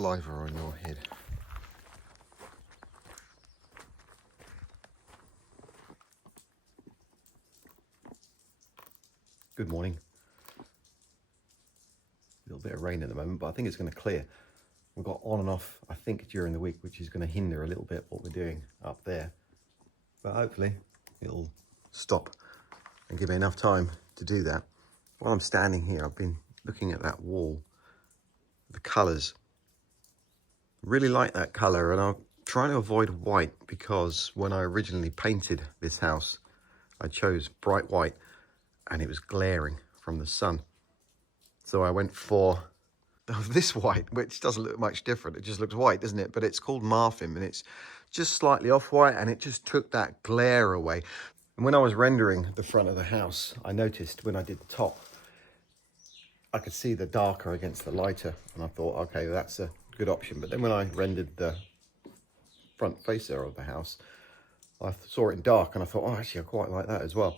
saliva on your head. Good morning. A little bit of rain at the moment, but I think it's going to clear. We've got on and off, I think, during the week, which is going to hinder a little bit what we're doing up there. But hopefully it'll stop and give me enough time to do that. While I'm standing here, I've been looking at that wall, the colours. Really like that colour, and I'm trying to avoid white because when I originally painted this house, I chose bright white and it was glaring from the sun. So I went for this white, which doesn't look much different. It just looks white, doesn't it? But it's called Marfim, and it's just slightly off-white, and it just took that glare away. And when I was rendering the front of the house, I noticed when I did the top, I could see the darker against the lighter, and I thought, okay, that's a good option. But then when I rendered the front facer of the house, I saw it in dark, and I thought, oh, actually, I quite like that as well.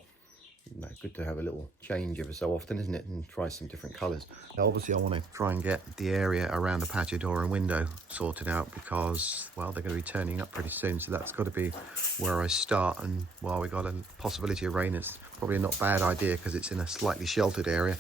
No, good to have a little change every so often, isn't it? And try some different colours. Now, obviously, I want to try and get the area around the patio door and window sorted out because, well, they're going to be turning up pretty soon. So that's got to be where I start. And while we got a possibility of rain, it's probably not a bad idea because it's in a slightly sheltered area.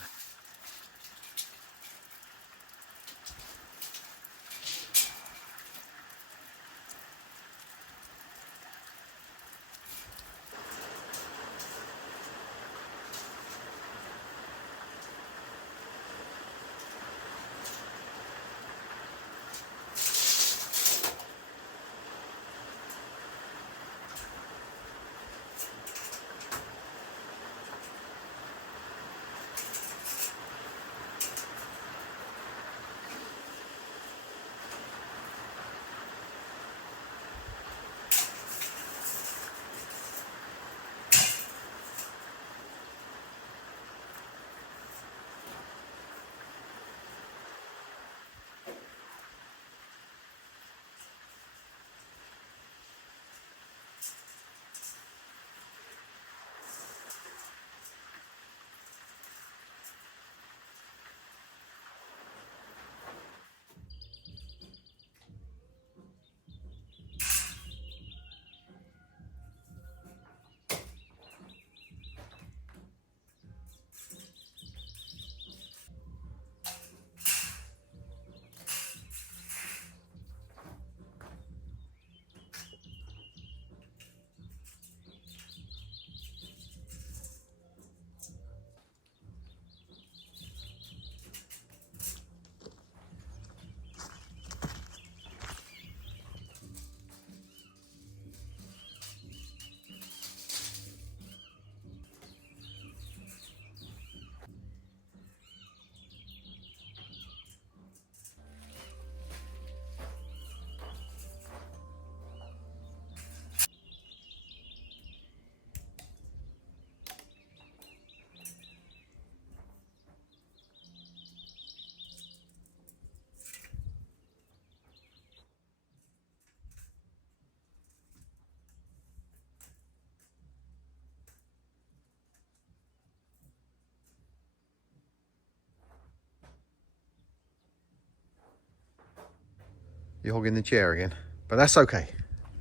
You're hogging the chair again, but that's okay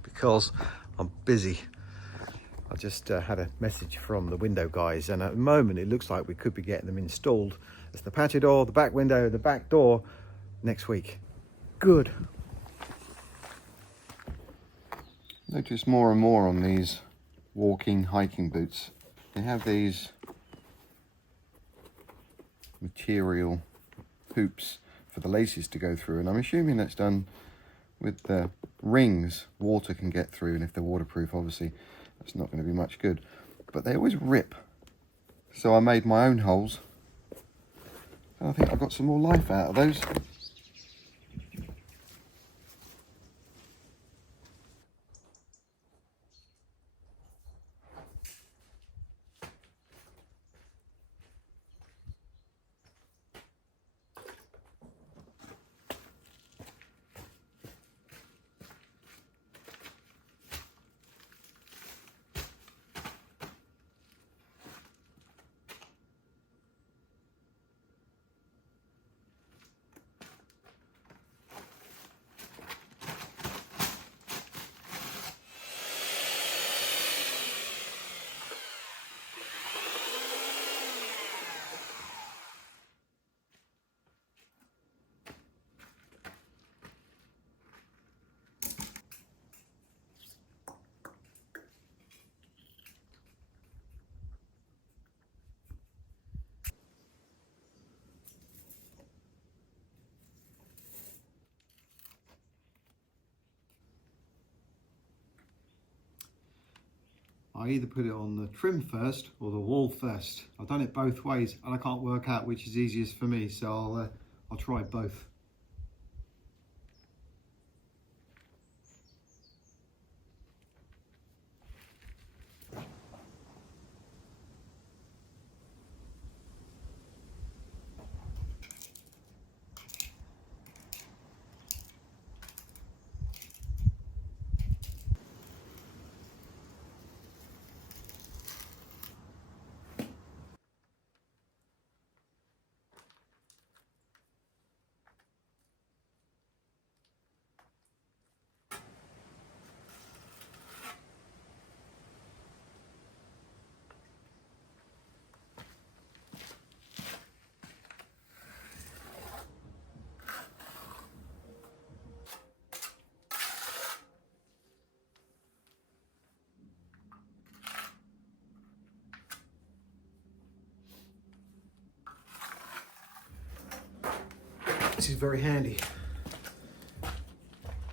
because I'm busy. I just had a message from the window guys, and at the moment it looks like we could be getting them installed as the patio door, the back window, the back door next week. Good. Notice more and more on these walking, hiking boots, they have these material hoops for the laces to go through, and I'm assuming that's done with the rings. Water can get through, and if they're waterproof, obviously that's not going to be much good, but they always rip. So I made my own holes, and I think I got some more life out of those. I either put it on the trim first or the wall first. I've done it both ways and I can't work out which is easiest for me, so I'll try both. This is very handy.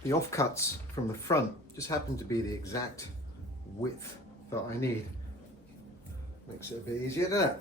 The offcuts from the front just happen to be the exact width that I need. Makes it a bit easier, doesn't it?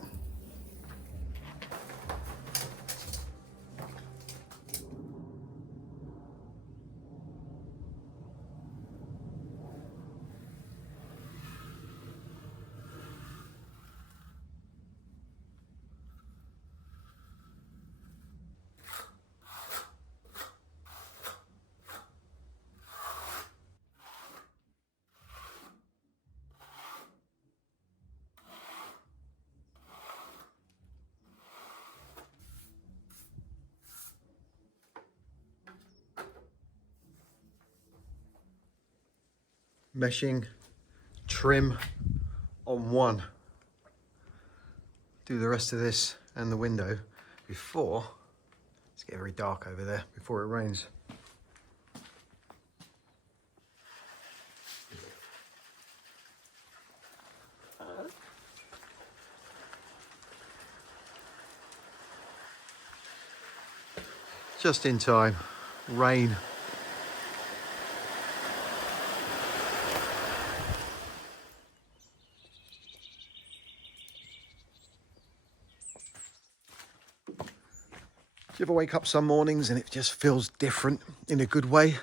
Meshing, trim on one. Do the rest of this and the window before, it's getting very dark over there, before it rains. Just in time, rain. Do you ever wake up some mornings and it just feels different in a good way?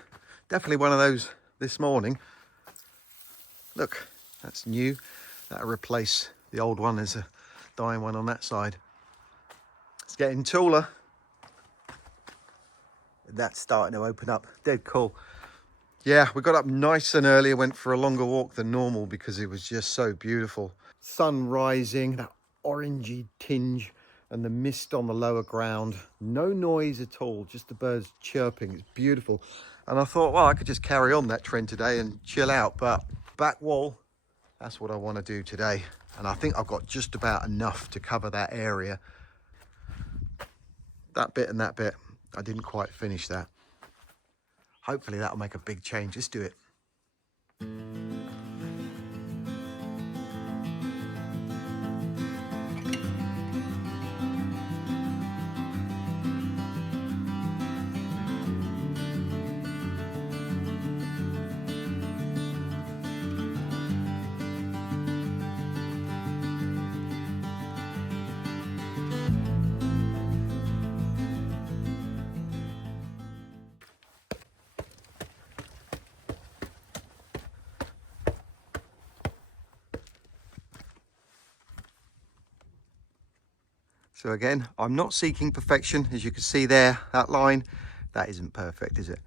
Definitely one of those this morning. Look, that's new. That'll replace the old one. There's a dying one on that side. It's getting taller. That's starting to open up. Dead cool. Yeah, we got up nice and early. I went for a longer walk than normal because it was just so beautiful. Sun rising, that orangey tinge, and the mist on the lower ground. No noise at all, just the birds chirping. It's beautiful. And I thought, well, I could just carry on that trend today and chill out. But back wall, that's what I want to do today. And I think I've got just about enough to cover that area. That bit and that bit, I didn't quite finish that. Hopefully that'll make a big change. Let's do it. So again, I'm not seeking perfection. As you can see there, that line, that isn't perfect, is it?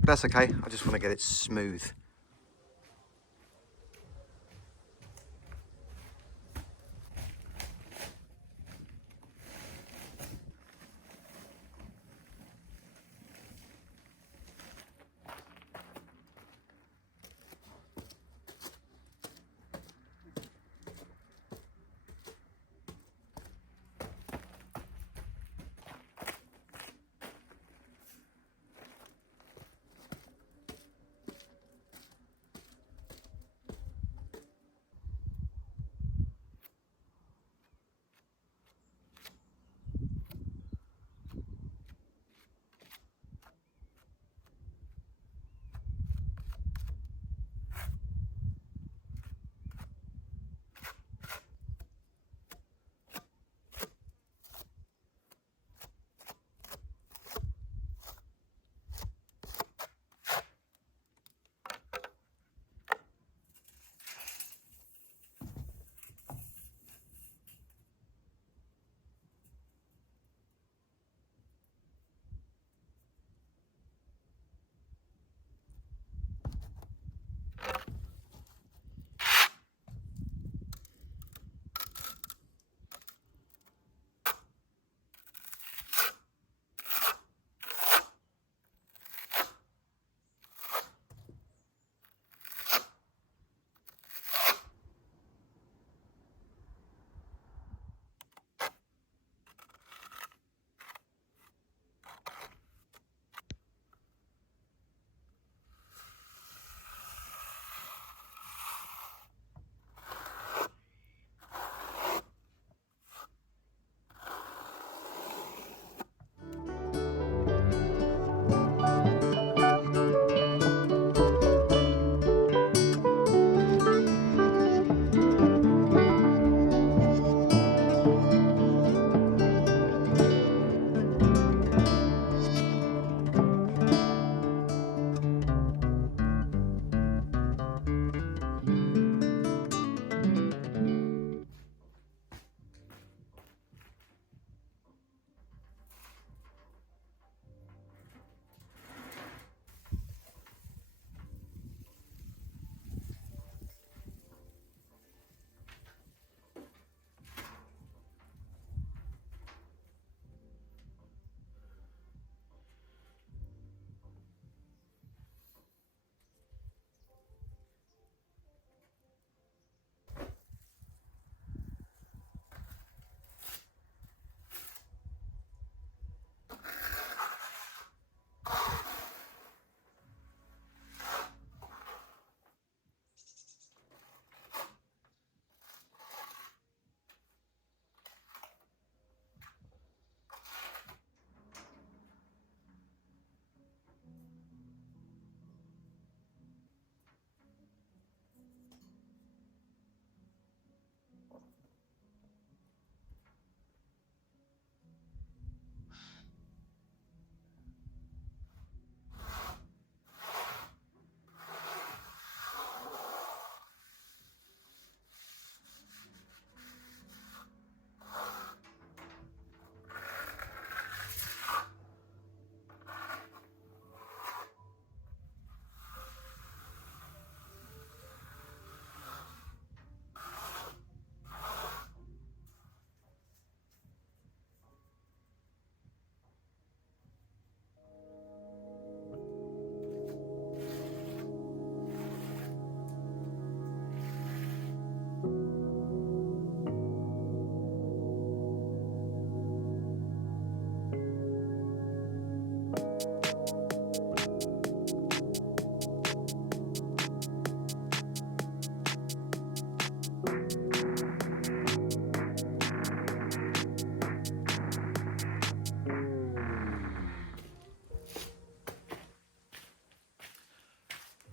But that's okay. I just want to get it smooth.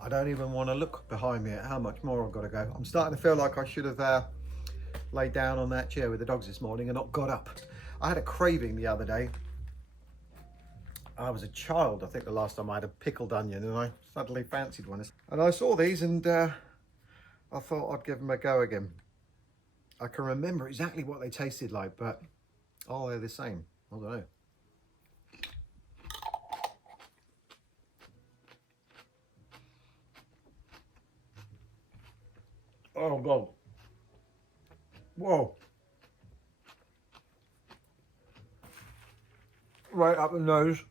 I don't even want to look behind me at how much more I've got to go. I'm starting to feel like I should have laid down on that chair with the dogs this morning and not got up. I had a craving the other day. I was a child, I think the last time I had a pickled onion, and I suddenly fancied one. And I saw these and I thought I'd give them a go again. I can remember exactly what they tasted like, but oh, they're the same. I don't know. Oh God. Whoa. Right up the nose.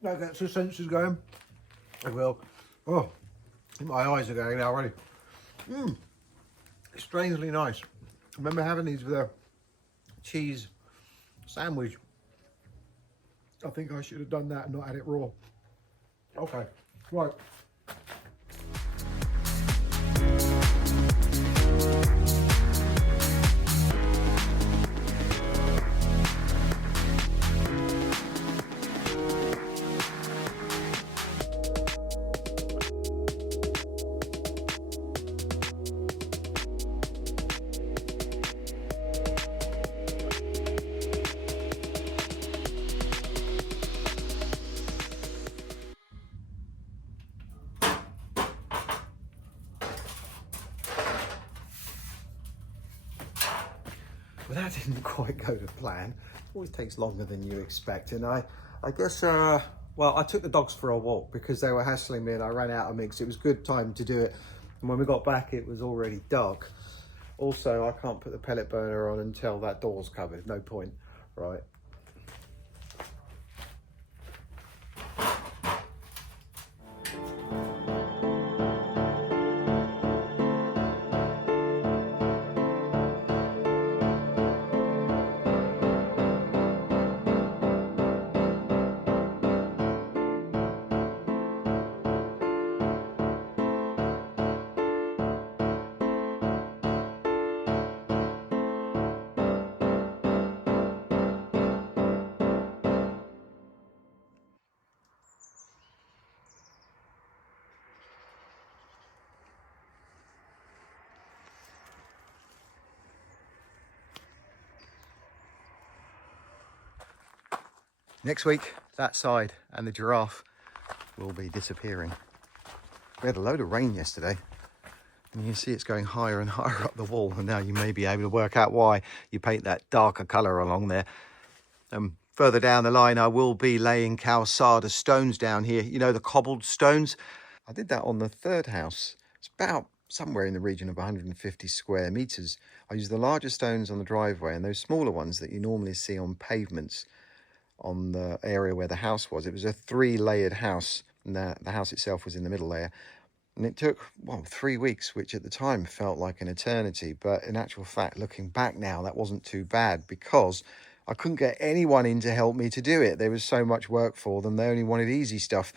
That gets the senses going. I will. Oh, my eyes are going now already. Strangely nice. I remember having these with a cheese sandwich. I think I should have done that and not had it raw. Okay, right. Well, that didn't quite go to plan. Always takes longer than you expect. And I guess, well, I took the dogs for a walk because they were hassling me and I ran out of mix. It was a good time to do it. And when we got back, it was already dark. Also, I can't put the pellet burner on until that door's covered. No point, right? Next week, that side and the giraffe will be disappearing. We had a load of rain yesterday, and you can see it's going higher and higher up the wall, and now you may be able to work out why you paint that darker colour along there. Further down the line, I will be laying calcada stones down here, you know, the cobbled stones. I did that on the third house. It's about somewhere in the region of 150 square metres. I used the larger stones on the driveway and those smaller ones that you normally see on pavements on the area where the house was. It was a 3-layered house, and the house itself was in the middle layer. And it took, well, 3 weeks, which at the time felt like an eternity. But in actual fact, looking back now, that wasn't too bad because I couldn't get anyone in to help me to do it. There was so much work for them. They only wanted easy stuff.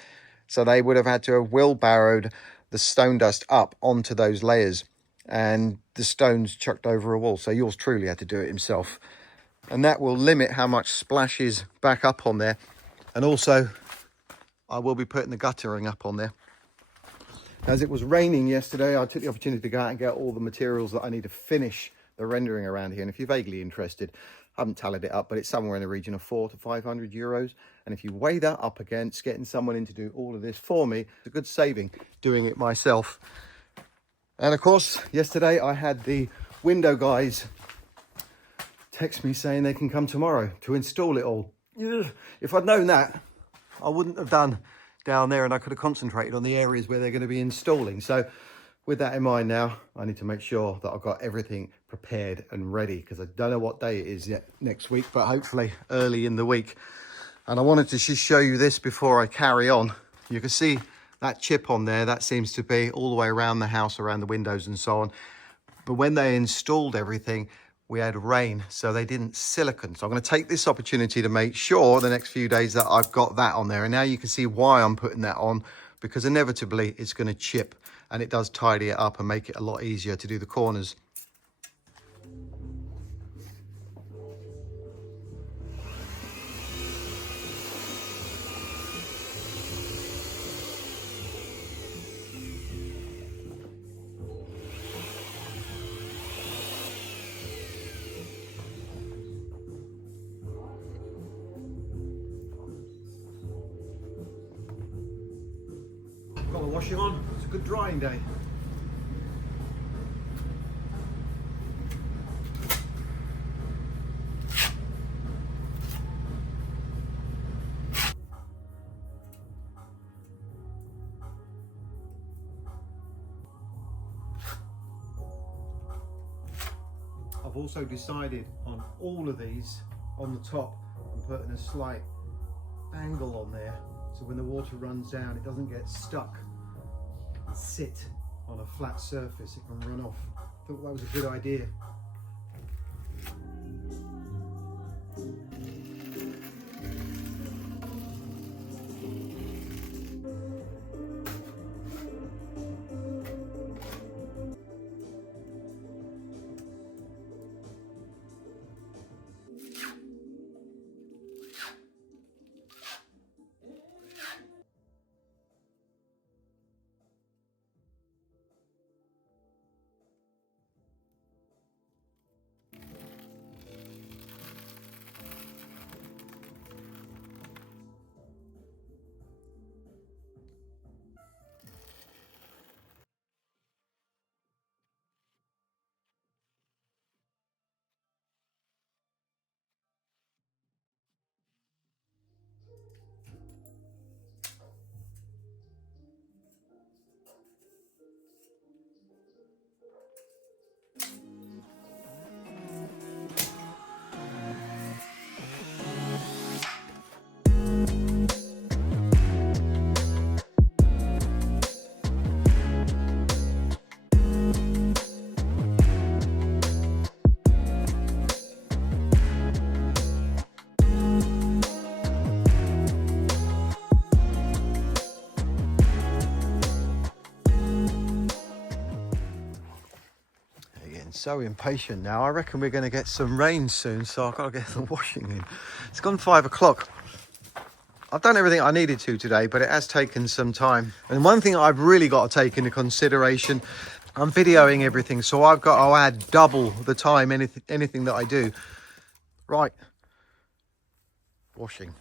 So they would have had to have wheelbarrowed the stone dust up onto those layers and the stones chucked over a wall. So yours truly had to do it himself. And that will limit how much splashes back up on there. And also, I will be putting the guttering up on there. As it was raining yesterday, I took the opportunity to go out and get all the materials that I need to finish the rendering around here. And if you're vaguely interested, I haven't tallied it up, but it's somewhere in the region of 400 to 500 euros. And if you weigh that up against getting someone in to do all of this for me, it's a good saving doing it myself. And of course, yesterday I had the window guys text me saying they can come tomorrow to install it all. If I'd known that, I wouldn't have done down there, and I could have concentrated on the areas where they're going to be installing. So with that in mind now, I need to make sure that I've got everything prepared and ready, because I don't know what day it is yet next week, but hopefully early in the week. And I wanted to just show you this before I carry on. You can see that chip on there, that seems to be all the way around the house, around the windows and so on. But when they installed everything, we had rain, so they didn't silicone. So I'm going to take this opportunity to make sure the next few days that I've got that on there. And now you can see why I'm putting that on, because inevitably it's going to chip, and it does tidy it up and make it a lot easier to do the corners. Got the washing on. It's a good drying day. I've also decided on all of these on the top, I'm putting a slight angle on there, so when the water runs down it doesn't get stuck and sit on a flat surface, it can run off. I thought that was a good idea. So impatient now. I reckon we're going to get some rain soon, so I've got to get the washing in. It's gone 5 o'clock. I've done everything I needed to today, but it has taken some time. And one thing I've really got to take into consideration, I'm videoing everything, so I've got to add double the time anything that I do. Right, washing.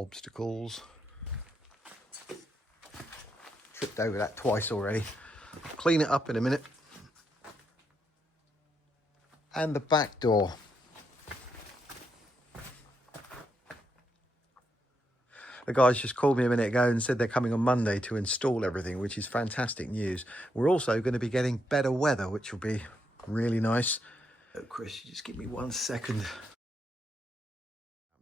Obstacles. Tripped over that twice already. Clean it up in a minute. And the back door. The guys just called me a minute ago and said they're coming on Monday to install everything, which is fantastic news. We're also going to be getting better weather, which will be really nice. Oh, Chris, just give me 1 second.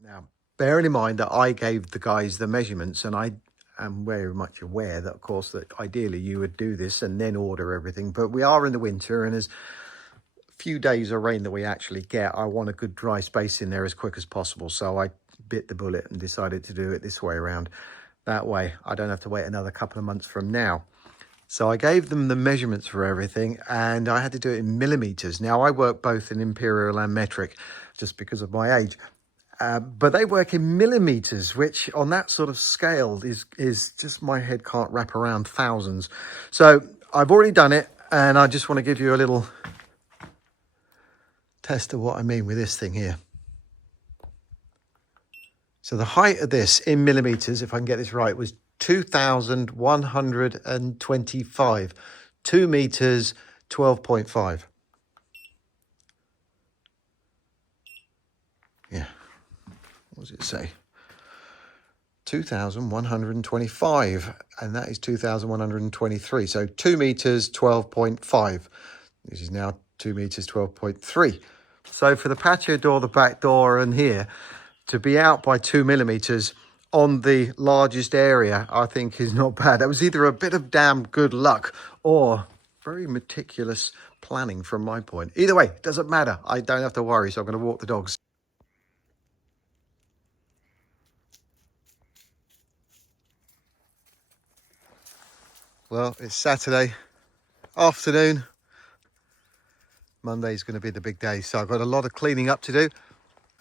Now, bearing in mind that I gave the guys the measurements, and I am very much aware that, of course, that ideally you would do this and then order everything. But we are in the winter, and as few days of rain that we actually get, I want a good dry space in there as quick as possible. So I bit the bullet and decided to do it this way around. That way I don't have to wait another couple of months from now. So I gave them the measurements for everything, and I had to do it in millimeters. Now I work both in imperial and metric just because of my age. But they work in millimeters, which on that sort of scale is just, my head can't wrap around thousands. So I've already done it, and I just want to give you a little test of what I mean with this thing here. So the height of this in millimeters, if I can get this right, was 2,125. 2 meters, 12.5. Yeah. What does it say? 2,125, and that is 2,123. So 2 meters, 12.5. This is now 2 meters, 12.3. So for the patio door, the back door, and here, to be out by 2 millimeters on the largest area, I think is not bad. That was either a bit of damn good luck, or very meticulous planning from my point. Either way, doesn't matter. I don't have to worry, so I'm going to walk the dogs. Well, it's Saturday afternoon. Monday's going to be the big day, so I've got a lot of cleaning up to do.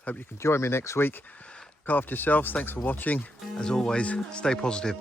Hope you can join me next week. Look after yourselves. Thanks for watching. As always, stay positive.